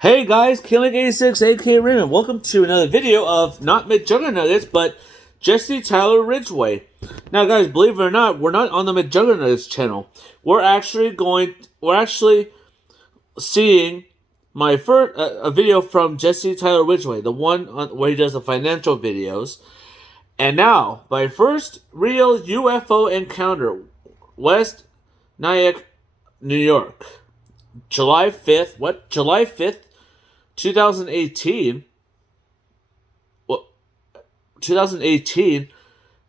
Hey guys, Killing86 aka Raymond. Welcome to another video of not McJuggernuggets, but Jesse Tyler Ridgeway. Now guys, believe it or not, we're not on the McJuggernuggets channel. We're actually seeing my first a video from Jesse Tyler Ridgeway, the one where he does the financial videos. And now, my first real UFO encounter, West Nyack, New York. July 5th, 2018. Well, 2018.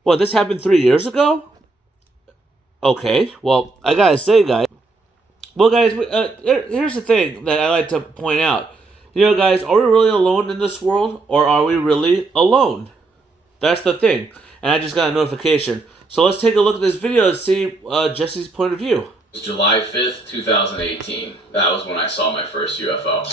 Well, this happened 3 years ago? Okay, well, I gotta say, guys. Well, guys, here's the thing that I like to point out. You know, guys, are we really alone in this world? Or are we really alone? That's the thing. And I just got a notification. So let's take a look at this video and see Jesse's point of view. It's July 5th, 2018. That was when I saw my first UFO.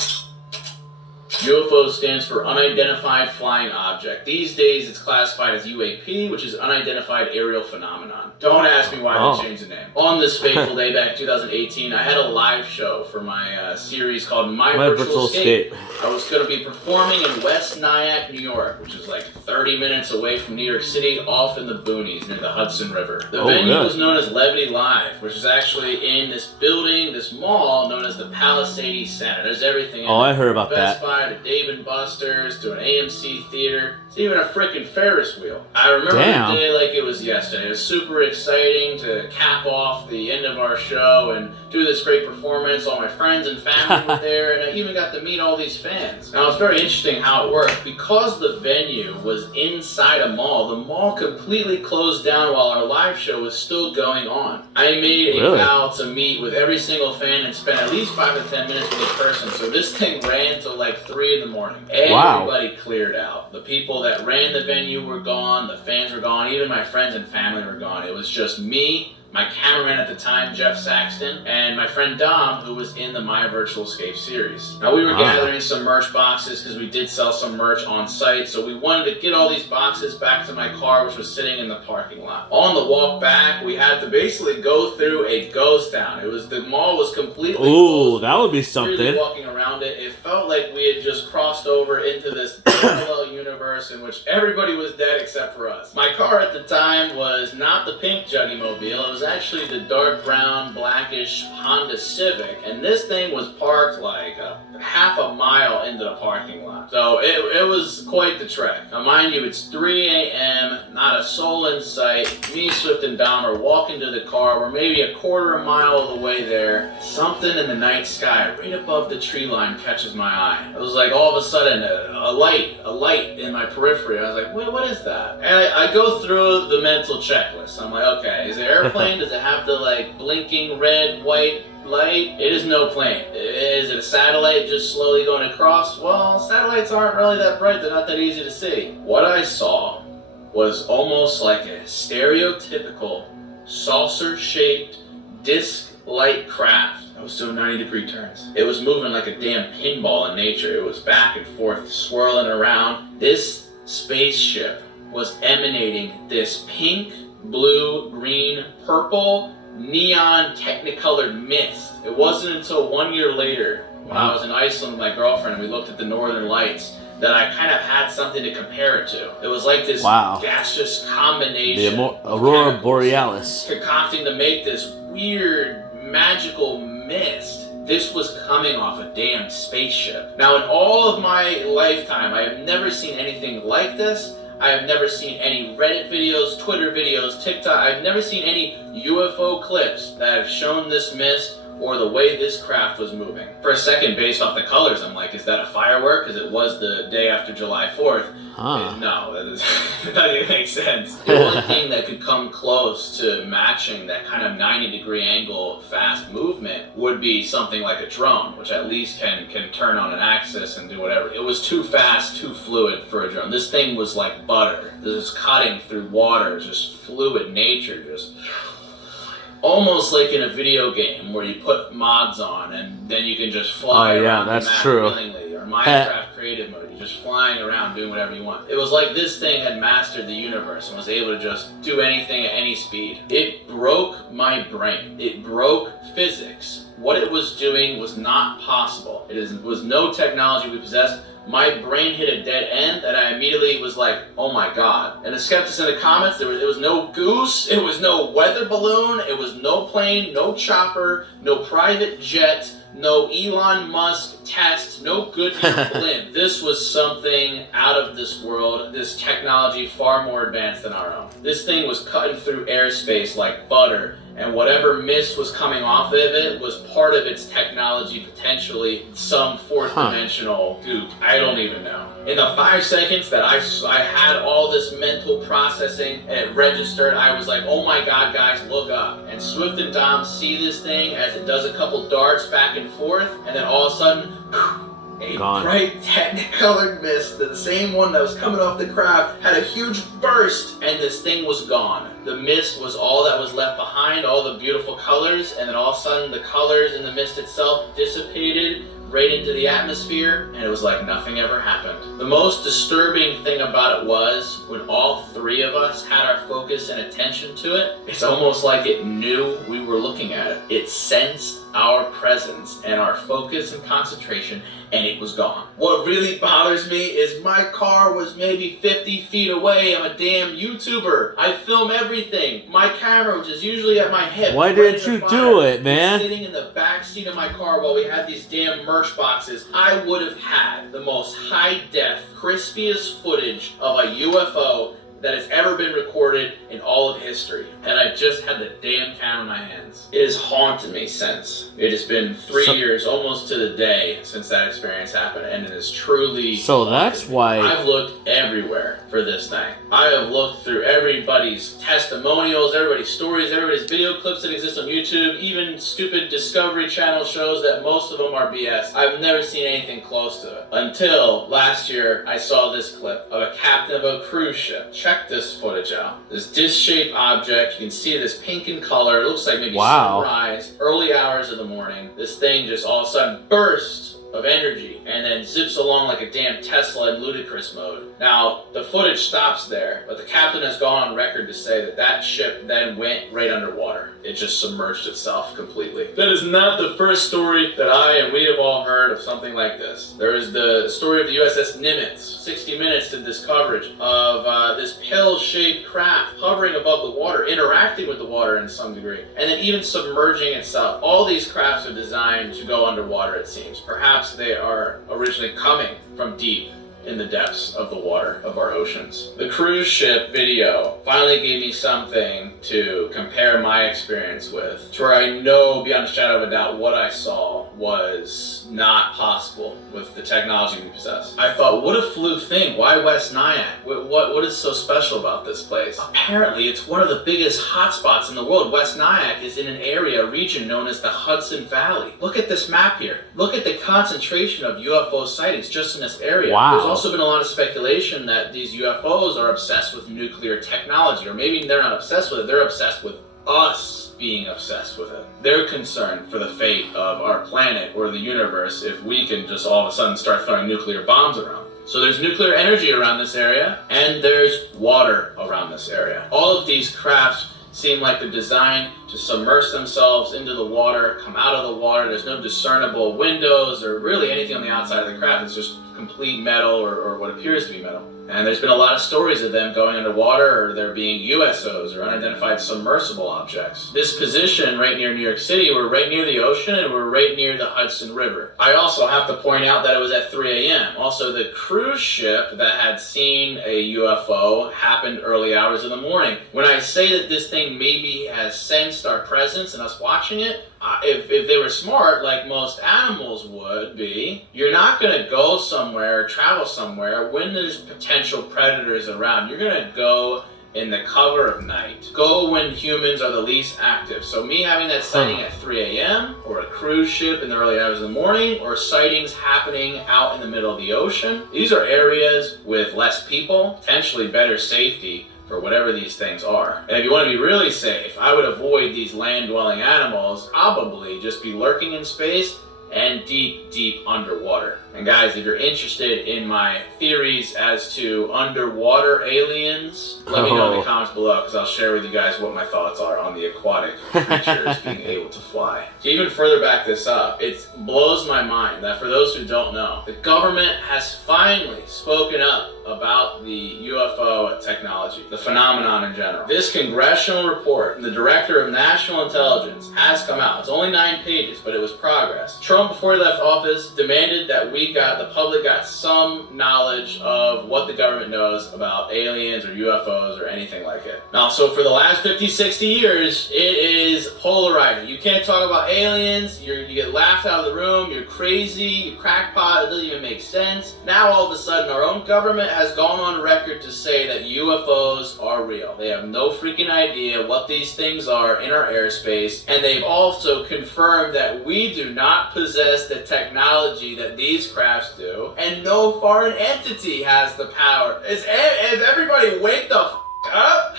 UFO stands for Unidentified Flying Object. These days it's classified as UAP, which is Unidentified Aerial Phenomenon. Don't ask me why they changed the name. On this fateful day back in 2018, I had a live show for my series called My Virtual Escape. I was going to be performing in West Nyack, New York, which is like 30 minutes away from New York City, off in the boonies near the Hudson River. The venue was known as Levity Live, which is actually in this building, this mall known as the Palisades Center. There's everything in I heard about that. To Dave & Buster's, to an AMC theater, to even a freaking Ferris wheel. I remember the day like it was yesterday. It was super exciting to cap off the end of our show and do this great performance. All my friends and family were there, and I even got to meet all these fans. Now, it's very interesting how it worked. Because the venue was inside a mall, the mall completely closed down while our live show was still going on. I made a vow to meet with every single fan and spend at least 5 to 10 minutes with each person. So this thing ran till like 3 in the morning. Everybody cleared out. The people that ran the venue were gone. The fans were gone. Even my friends and family were gone. It was just me, my cameraman at the time, Jeff Saxton, and my friend Dom, who was in the My Virtual Escape series. Now, we were gathering some merch boxes because we did sell some merch on site, so we wanted to get all these boxes back to my car, which was sitting in the parking lot. On the walk back, we had to basically go through a ghost town. The mall was completely closed. That would be something. Really walking around it, it felt like we had just crossed over into this parallel universe in which everybody was dead except for us. My car at the time was not the pink Juggy Mobile. It was actually the dark brown, blackish Honda Civic, and this thing was parked like half a mile into the parking lot. So it was quite the trek. Now mind you, it's 3 a.m., not a soul in sight. Me, Swift, and Dom are walking to the car. We're maybe a quarter mile of the way there. Something in the night sky right above the tree line catches my eye. It was like all of a sudden a light in my periphery. I was like, wait, what is that? And I go through the mental checklist. I'm like, okay, is it airplane? Does it have the like blinking red, white light? It is no plane. Is it a satellite just slowly going across? Well, satellites aren't really that bright. They're not that easy to see. What I saw was almost like a stereotypical saucer-shaped disc-like craft. It was doing 90-degree turns. It was moving like a damn pinball in nature. It was back and forth, swirling around. This spaceship was emanating this pink, blue, green, purple, neon, technicolored mist. It wasn't until 1 year later, when I was in Iceland with my girlfriend and we looked at the northern lights, that I kind of had something to compare it to. It was like this gaseous combination. The Aurora Borealis. Concocting to make this weird, magical mist. This was coming off a damn spaceship. Now, in all of my lifetime, I have never seen anything like this. I have never seen any Reddit videos, Twitter videos, TikTok. I've never seen any UFO clips that have shown this mist or the way this craft was moving. For a second, based off the colors, I'm like, is that a firework? Because it was the day after July 4th. No, that doesn't even make sense. The only thing that could come close to matching that kind of 90-degree angle fast movement would be something like a drone, which at least can turn on an axis and do whatever. It was too fast, too fluid for a drone. This thing was like butter. This is cutting through water, just fluid nature, just almost like in a video game where you put mods on and then you can just fly around the map willingly, or Minecraft creative mode. You just flying around doing whatever you want. It was like this thing had mastered the universe and was able to just do anything at any speed. It broke my brain. It broke physics. What it was doing was not possible. Was no technology we possessed. My brain hit a dead end, and I immediately was like, oh my god. And the skeptics in the comments, there was no goose, it was no weather balloon, it was no plane, no chopper, no private jet, no Elon Musk test, no Goodyear blimp. This was something out of this world, this technology far more advanced than our own. This thing was cutting through airspace like butter, and whatever mist was coming off of it was part of its technology, potentially some fourth dimensional goop. I don't even know. In the 5 seconds that I had all this mental processing and it registered, I was like, oh my god, guys, look up. And Swift and Dom see this thing as it does a couple darts back and forth, and then all of a sudden, a bright technicolored mist, the same one that was coming off the craft, had a huge burst, and this thing was gone. The mist was all that was left behind, all the beautiful colors, and then all of a sudden the colors in the mist itself dissipated right into the atmosphere, and it was like nothing ever happened. The most disturbing thing about it was when all three of us had our focus and attention to it, it's almost like it knew we were looking at it. It sensed our presence and our focus and concentration, and it was gone. What really bothers me is my car was maybe 50 feet away. I'm a damn YouTuber. I film everything. My camera, which is usually at my hip. Why didn't you do it, man? Sitting in the back seat of my car while we had these damn merch boxes, I would have had the most high-def, crispiest footage of a UFO that has ever been recorded in all of history. And I just had the damn camera in my hands. It has haunted me since. It has been 3 years, almost to the day, since that experience happened, and it is truly... So that's why... I've looked everywhere for this thing. I have looked through everybody's testimonials, everybody's stories, everybody's video clips that exist on YouTube, even stupid Discovery Channel shows that most of them are BS. I've never seen anything close to it. Until last year, I saw this clip of a captain of a cruise ship. Check this footage out. This disc-shaped object, you can see this pink in color. It looks like maybe sunrise, early hours of the morning. This thing just all of a sudden bursts of energy and then zips along like a damn Tesla in ludicrous mode. Now, the footage stops there, but the captain has gone on record to say that that ship then went right underwater. It just submerged itself completely. That is not the first story that I and we have all heard of something like this. There is the story of the USS Nimitz. 60 Minutes did this coverage of this pill-shaped craft hovering above the water, interacting with the water in some degree, and then even submerging itself. All these crafts are designed to go underwater, it seems. Perhaps they are originally coming from deep in the depths of the water of our oceans. The cruise ship video finally gave me something to compare my experience with, to where I know beyond a shadow of a doubt what I saw was not possible with the technology we possess. I thought, what a fluke thing. Why West Nyack? What is so special about this place? Apparently, it's one of the biggest hotspots in the world. West Nyack is in an area, a region known as the Hudson Valley. Look at this map here. Look at the concentration of UFO sightings just in this area. Wow. There's also been a lot of speculation that these UFOs are obsessed with nuclear technology, or maybe they're not obsessed with it, they're obsessed with us being obsessed with it. They're concerned for the fate of our planet or the universe if we can just all of a sudden start throwing nuclear bombs around. So there's nuclear energy around this area, and there's water around this area. All of these crafts seem like they're designed to submerge themselves into the water, come out of the water. There's no discernible windows or really anything on the outside of the craft. It's just complete metal or what appears to be metal. And there's been a lot of stories of them going underwater, or there being USOs, or unidentified submersible objects. This position right near New York City, we're right near the ocean, and we're right near the Hudson River. I also have to point out that it was at 3 a.m. Also, the cruise ship that had seen a UFO happened early hours of the morning. When I say that this thing maybe has sensed our presence and us watching it, if they were smart, like most animals would be, you're not going to go somewhere, travel somewhere, when there's potential predators around. You're going to go in the cover of night. Go when humans are the least active. So me having that sighting at 3 a.m., or a cruise ship in the early hours of the morning, or sightings happening out in the middle of the ocean, these are areas with less people, potentially better safety for whatever these things are. And if you want to be really safe, I would avoid these land-dwelling animals, probably just be lurking in space and deep, deep underwater. And guys, if you're interested in my theories as to underwater aliens, let me know in the comments below, because I'll share with you guys what my thoughts are on the aquatic creatures being able to fly. To even further back this up, it blows my mind that for those who don't know, the government has finally spoken up about the UFO technology, the phenomenon in general. This congressional report from the Director of National Intelligence has come out. It's only 9 pages, but it was progress. Trump, before he left office, demanded that the public got some knowledge of what the government knows about aliens or UFOs or anything like it. Now, so for the last 50, 60 years, it is polarizing. You can't talk about aliens, you get laughed out of the room, you're crazy, you crackpot, it doesn't even make sense. Now all of a sudden our own government has gone on record to say that UFOs are real. They have no freaking idea what these things are in our airspace, and they've also confirmed that we do not possess the technology that these crafts do, and no foreign entity has the power. Is everybody wake the f*** up?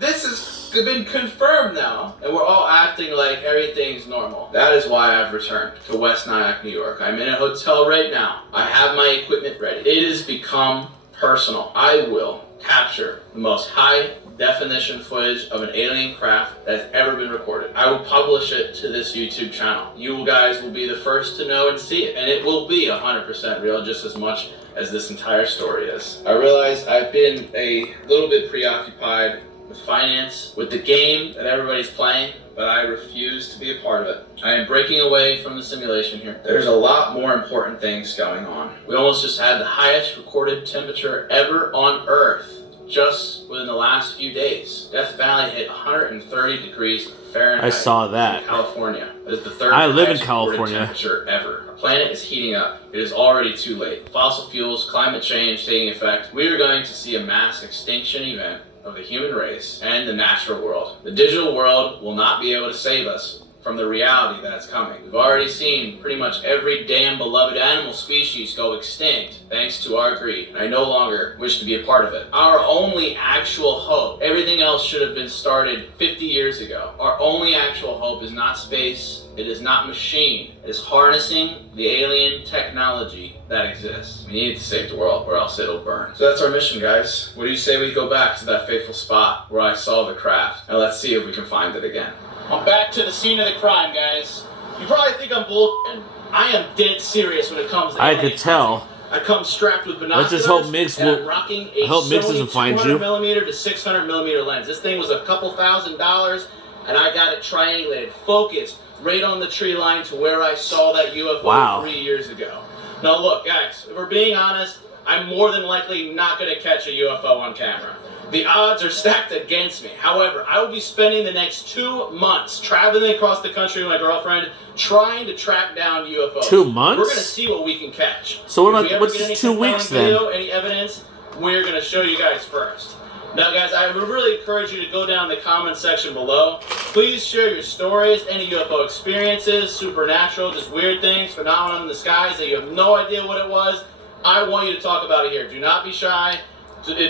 This has been confirmed now, and we're all acting like everything's normal. That is why I've returned to West Nyack, New York. I'm in a hotel right now. I have my equipment ready. It has become personal. I will capture the most high definition footage of an alien craft that's ever been recorded. I will publish it to this YouTube channel. You guys will be the first to know and see it, and it will be 100% real, just as much as this entire story is. I realize I've been a little bit preoccupied with finance, with the game that everybody's playing, but I refuse to be a part of it. I am breaking away from the simulation here. There's a lot more important things going on. We almost just had the highest recorded temperature ever on Earth just within the last few days. Death Valley hit 130 degrees Fahrenheit. I saw that. In California. That is the third I live in highest California. recorded temperature ever. Our planet is heating up. It is already too late. Fossil fuels, climate change taking effect. We are going to see a mass extinction event of the human race and the natural world. The digital world will not be able to save us from the reality that's coming. We've already seen pretty much every damn beloved animal species go extinct thanks to our greed, and I no longer wish to be a part of it. Our only actual hope, everything else should have been started 50 years ago. Our only actual hope is not space, it is not machine, it is harnessing the alien technology that exists. We need to save the world, or else it'll burn. So that's our mission, guys. What do you say we go back to that fateful spot where I saw the craft, and let's see if we can find it again. I'm back to the scene of the crime, guys. You probably think I'm bullshitting. I am dead serious when it comes to I could tell. I come strapped with binoculars. Let's just hope Mix will. I'm rocking a doesn't find you. 200mm to 600mm lens. This thing was a couple $1,000s, and I got it triangulated, focused right on the tree line to where I saw that UFO 3 years ago. Now look, guys, if we're being honest, I'm more than likely not going to catch a UFO on camera. The odds are stacked against me. However, I will be spending the next 2 months traveling across the country with my girlfriend, trying to track down UFOs. 2 months? We're going to see what we can catch. So what's this 2 weeks then? Any evidence, we're going to show you guys first. Now guys, I would really encourage you to go down in the comment section below. Please share your stories, any UFO experiences, supernatural, just weird things, phenomenon in the skies that you have no idea what it was. I want you to talk about it here. Do not be shy.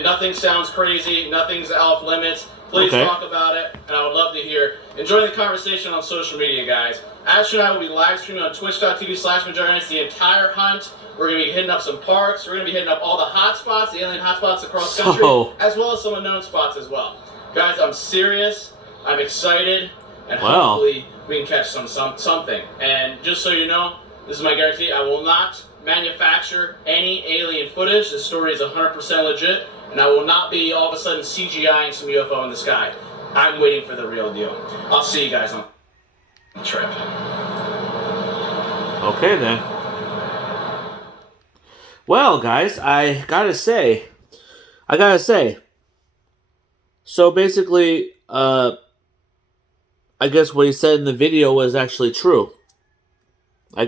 Nothing sounds crazy. Nothing's off limits. Please talk about it, and I would love to hear. Enjoy the conversation on social media, guys. Asher and I will be live streaming on twitch.tv/MajorNS the entire hunt. We're going to be hitting up some parks. We're going to be hitting up all the hot spots, the alien hot spots across the country, as well as some unknown spots as well. Guys, I'm serious. I'm excited, and hopefully we can catch something. And just so you know, this is my guarantee. I will not manufacture any alien footage. The story is 100% legit, and I will not be all of a sudden CGIing some UFO in the sky. I'm waiting for the real deal. I'll see you guys on the trip. Okay then. Well, guys, I gotta say. So basically, I guess what he said in the video was actually true. I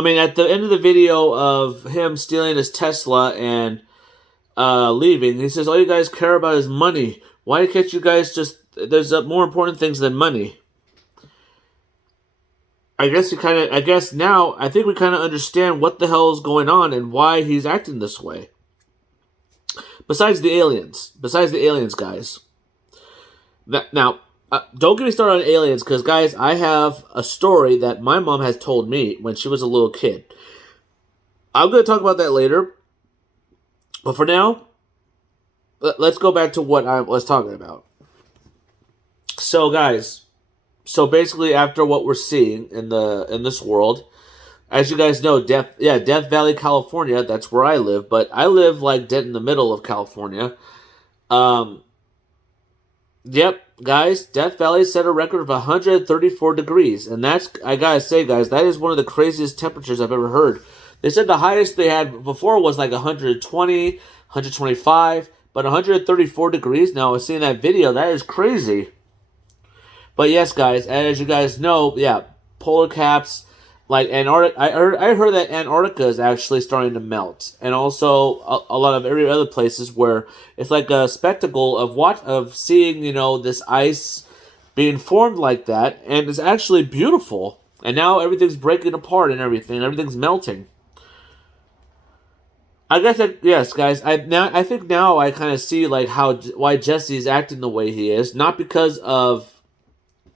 mean, at the end of the video of him stealing his Tesla and leaving, he says, all you guys care about is money. Why can't you guys just... There's more important things than money. I think we kind of understand what the hell is going on and why he's acting this way. Besides the aliens, guys. Now, don't get me started on aliens, because, guys, I have a story that my mom has told me when she was a little kid. I'm going to talk about that later. But for now, let's go back to what I was talking about. So, guys, basically, after what we're seeing in this world, as you guys know, Death Valley, California, that's where I live, but I live like dead in the middle of California. Yep, guys, Death Valley set a record of 134 degrees, and I gotta say, guys, that is one of the craziest temperatures I've ever heard. They said the highest they had before was like 120, 125, but 134 degrees. Now, I was seeing that video. That is crazy. But yes, guys, as you guys know, yeah, polar caps, like Antarctica. I heard that Antarctica is actually starting to melt, and also a lot of every other places where it's like a spectacle of seeing this ice being formed like that, and it's actually beautiful. And now everything's breaking apart and everything's melting. I guess yes, guys. I think now I kind of see like why Jesse is acting the way he is, not because of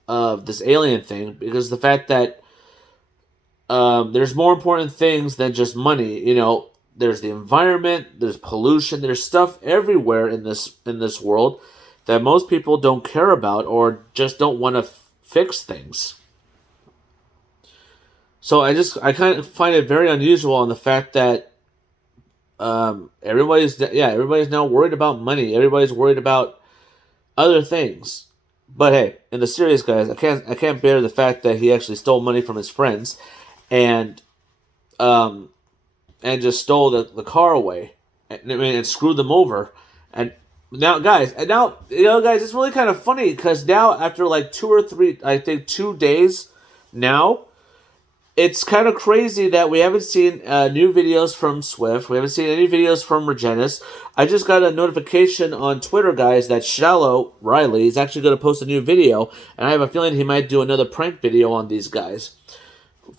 this alien thing, because the fact that there's more important things than just money. There's the environment, there's pollution, there's stuff everywhere in this world that most people don't care about or just don't want to fix things. So I kind of find it very unusual on the fact that everybody's now worried about money. Everybody's worried about other things. But hey, in the serious, guys, I can't bear the fact that he actually stole money from his friends, and just stole the car away, and screwed them over. And now, guys, it's really kind of funny because now after like 2 or 3, I think 2 days now. It's kind of crazy that we haven't seen new videos from Swift. We haven't seen any videos from Regenis. I just got a notification on Twitter, guys, that Shallow Riley is actually going to post a new video, and I have a feeling he might do another prank video on these guys.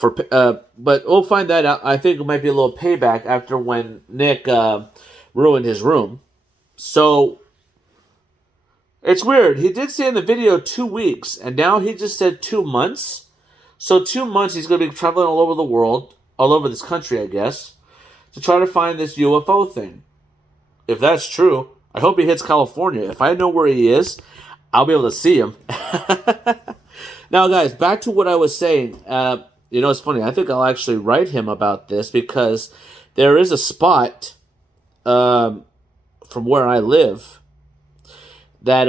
But we'll find that out. I think it might be a little payback after when Nick ruined his room. So it's weird. He did say in the video 2 weeks, and now he just said 2 months. So 2 months he's going to be traveling all over the world, all over this country, I guess, to try to find this UFO thing. If that's true, I hope he hits California. If I know where he is, I'll be able to see him. Now, guys, back to what I was saying. It's funny. I think I'll actually write him about this because there is a spot from where I live that...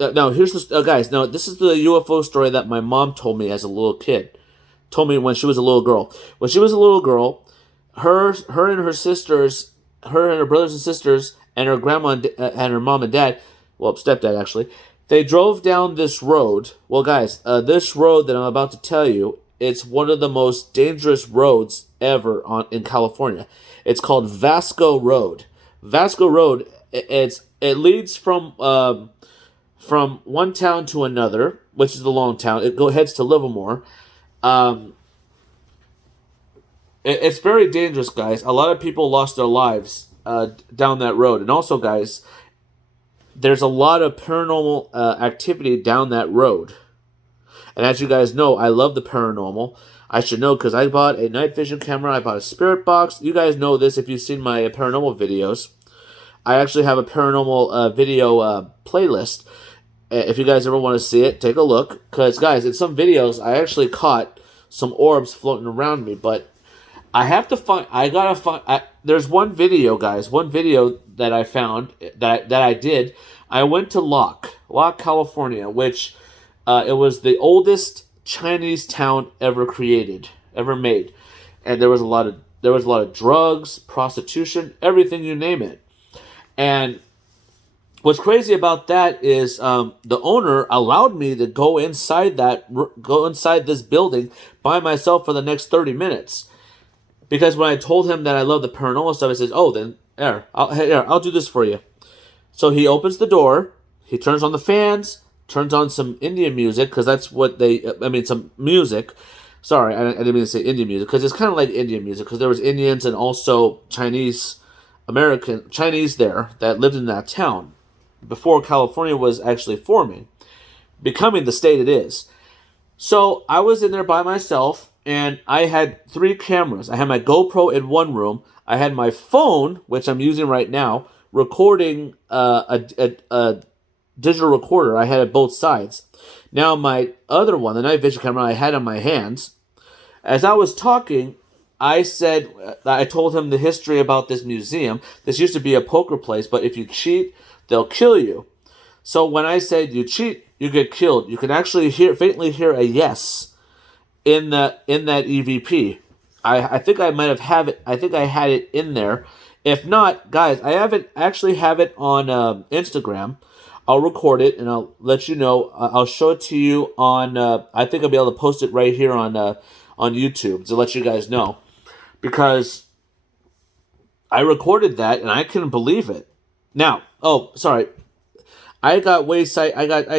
Now, here's the... guys, now, this is the UFO story that my mom told me as a little kid. Told me when she was a little girl. When she was a little girl, her and her sisters, her and her brothers and sisters, and her grandma and her mom and dad, well, stepdad, actually, they drove down this road. Well, guys, this road that I'm about to tell you, it's one of the most dangerous roads ever in California. It's called Vasco Road. Vasco Road, it leads from one town to another, which is the long town. It heads to Livermore. It's very dangerous, guys. A lot of people lost their lives down that road. And also, guys, there's a lot of paranormal activity down that road. And as you guys know, I love the paranormal. I should know because I bought a night vision camera. I bought a spirit box. You guys know this if you've seen my paranormal videos. I actually have a paranormal video playlist. If you guys ever want to see it, take a look. Because, guys, in some videos, I actually caught some orbs floating around me. But I have to find... there's one video, guys. One video that I found that I did. I went to Locke, California, which it was the oldest Chinese town ever made. And there was a lot of drugs, prostitution, everything you name it. And what's crazy about that is the owner allowed me to go inside this building by myself for the next 30 minutes. Because when I told him that I love the paranormal stuff, he says, "Oh, then I'll do this for you." So he opens the door, he turns on the fans, turns on some Indian music, because that's what some music. Sorry, I didn't mean to say Indian music, because it's kind of like Indian music, because there was Indians and also Chinese there that lived in that town before California was actually forming. becoming the state it is. So I was in there by myself, and I had 3 cameras. I had my GoPro in one room. I had my phone, which I'm using right now, recording a digital recorder. I had it both sides. Now my other one, the night vision camera, I had on my hands. As I was talking, I told him the history about this museum. This used to be a poker place, but if you cheat, they'll kill you. So when I said you cheat, you get killed, you can actually faintly hear a yes in that EVP. I think I might have it. I think I had it in there. If not, guys, I actually have it on Instagram. I'll record it and I'll let you know. I'll show it to you on. I think I'll be able to post it right here on YouTube to let you guys know, because I recorded that and I couldn't believe it. Now, oh, sorry. I got I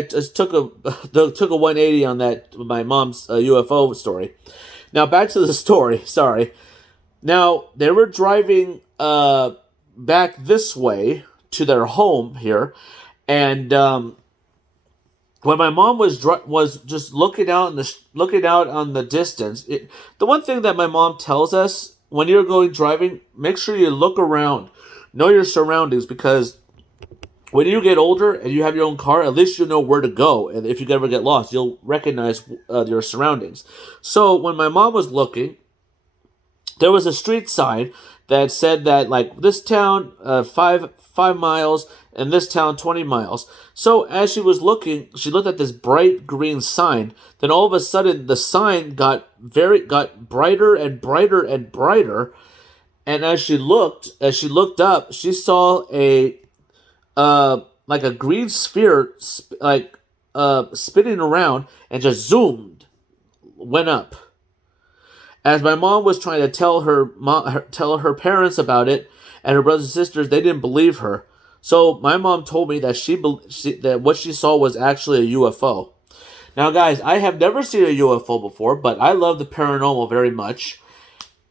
just took a 180 on that my mom's UFO story. Now back to the story. Sorry. Now they were driving back this way to their home here, and when my mom was just looking out on the distance, the one thing that my mom tells us when you're going driving, make sure you look around, know your surroundings, because when you get older and you have your own car, at least you know where to go. And if you ever get lost, you'll recognize your surroundings. So when my mom was looking, there was a street sign that said that, like, this town 5 miles and this town 20 miles. So as she was looking, she looked at this bright green sign. Then all of a sudden, the sign got brighter and brighter and brighter. And as she looked up, she saw a like a green sphere, spinning around and just zoomed, went up. As my mom was trying to tell her parents about it and her brothers and sisters, they didn't believe her. So my mom told me that that what she saw was actually a UFO. Now, guys, I have never seen a UFO before, but I love the paranormal very much.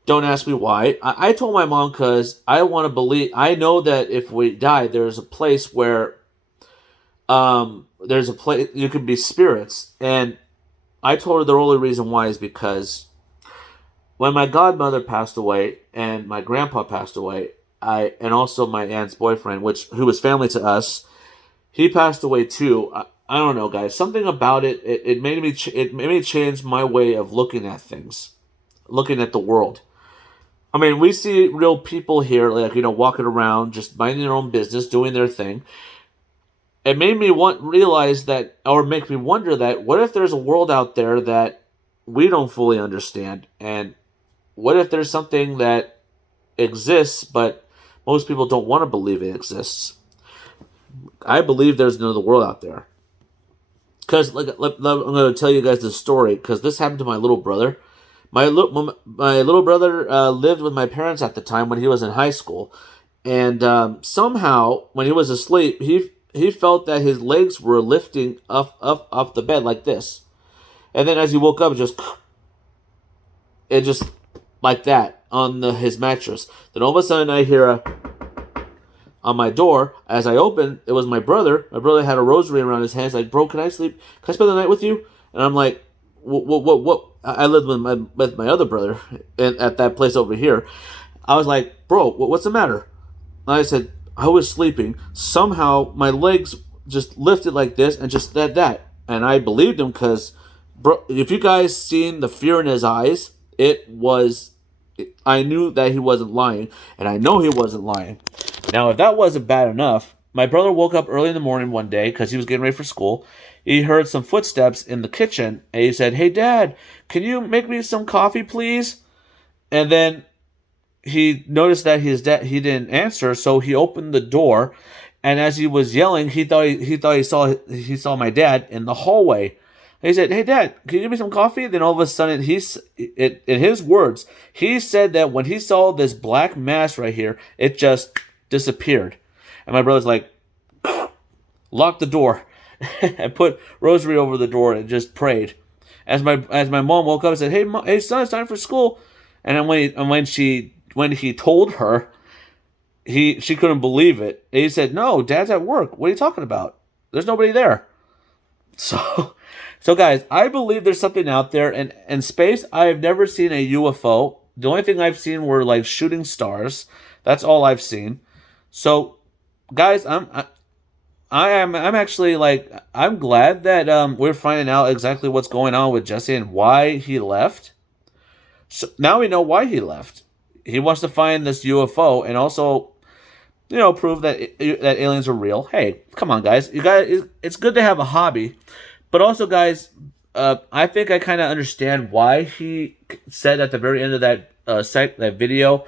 Don't ask me why. I told my mom because I want to believe. I know that if we die, there's a place where there's a place you can be spirits. And I told her the only reason why is because when my godmother passed away and my grandpa passed away, and also my aunt's boyfriend, who was family to us, he passed away too. I don't know, guys. Something about it. It made me change my way of looking at things, looking at the world. I mean, we see real people here, like, walking around, just minding their own business, doing their thing. It made me realize that, or make me wonder that, what if there's a world out there that we don't fully understand? And what if there's something that exists, but most people don't want to believe it exists? I believe there's another world out there. Because, I'm going to tell you guys this story, because this happened to my little brother. My little brother lived with my parents at the time when he was in high school, and somehow when he was asleep, he felt that his legs were lifting up off the bed like this, and then as he woke up, it just like that on his mattress. Then all of a sudden, I hear on my door. As I opened, it was my brother. My brother had a rosary around his hands. Like, bro, can I spend the night with you? And I'm like, what? I lived with my other brother at that place over here. I was like, bro, what's the matter? And I said, I was sleeping. Somehow my legs just lifted like this and just that. And I believed him because, bro, if you guys seen the fear in his eyes, I knew that he wasn't lying, and I know he wasn't lying. Now, if that wasn't bad enough, my brother woke up early in the morning one day because he was getting ready for school. He heard some footsteps in the kitchen, and he said, "Hey, Dad, can you make me some coffee, please?" And then he noticed that his dad, he didn't answer, so he opened the door, and as he was yelling, he thought he saw my dad in the hallway. And he said, "Hey, Dad, can you give me some coffee?" Then all of a sudden, in his words, he said that when he saw this black mass right here, it just disappeared. And my brother's like, locked the door and put rosary over the door and just prayed. As my mom woke up and said, "Hey, son, it's time for school." And then when he told her, she couldn't believe it. And he said, "No, Dad's at work. What are you talking about? There's nobody there." So guys, I believe there's something out there, and in space, I've never seen a UFO. The only thing I've seen were like shooting stars. That's all I've seen. So, guys, I'm actually like I'm glad that we're finding out exactly what's going on with Jesse and why he left. So now we know why he left. He wants to find this UFO and also, prove that aliens are real. Hey, come on, guys! It's good to have a hobby, but also, guys, I think I kind of understand why he said at the very end of that that video,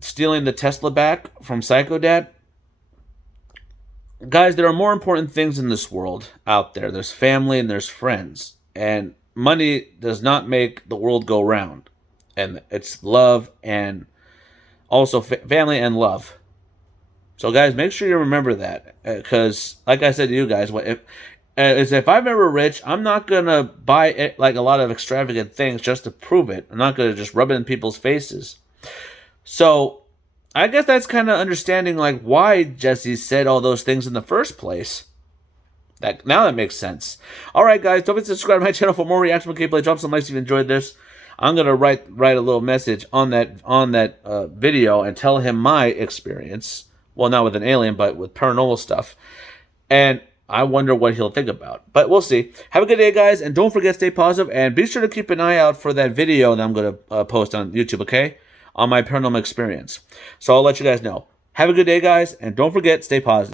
stealing the Tesla back from Psycho Dad. Guys, there are more important things in this world out there. There's family and there's friends, and money does not make the world go round. And it's love and also family and love. So, guys, make sure you remember that, because, like I said to you guys, if I'm ever rich, I'm not gonna buy like a lot of extravagant things just to prove it. I'm not gonna just rub it in people's faces. So, I guess that's kind of understanding like why Jesse said all those things in the first place. Now that makes sense. All right, guys, don't forget to subscribe to my channel for more reaction gameplay. Drop some likes if you enjoyed this. I'm gonna write a little message on that video and tell him my experience. Well, not with an alien, but with paranormal stuff. And I wonder what he'll think about. But we'll see. Have a good day, guys, and don't forget to stay positive. And be sure to keep an eye out for that video that I'm gonna post on YouTube. Okay, on my paranormal experience. So I'll let you guys know. Have a good day, guys, and don't forget, stay positive.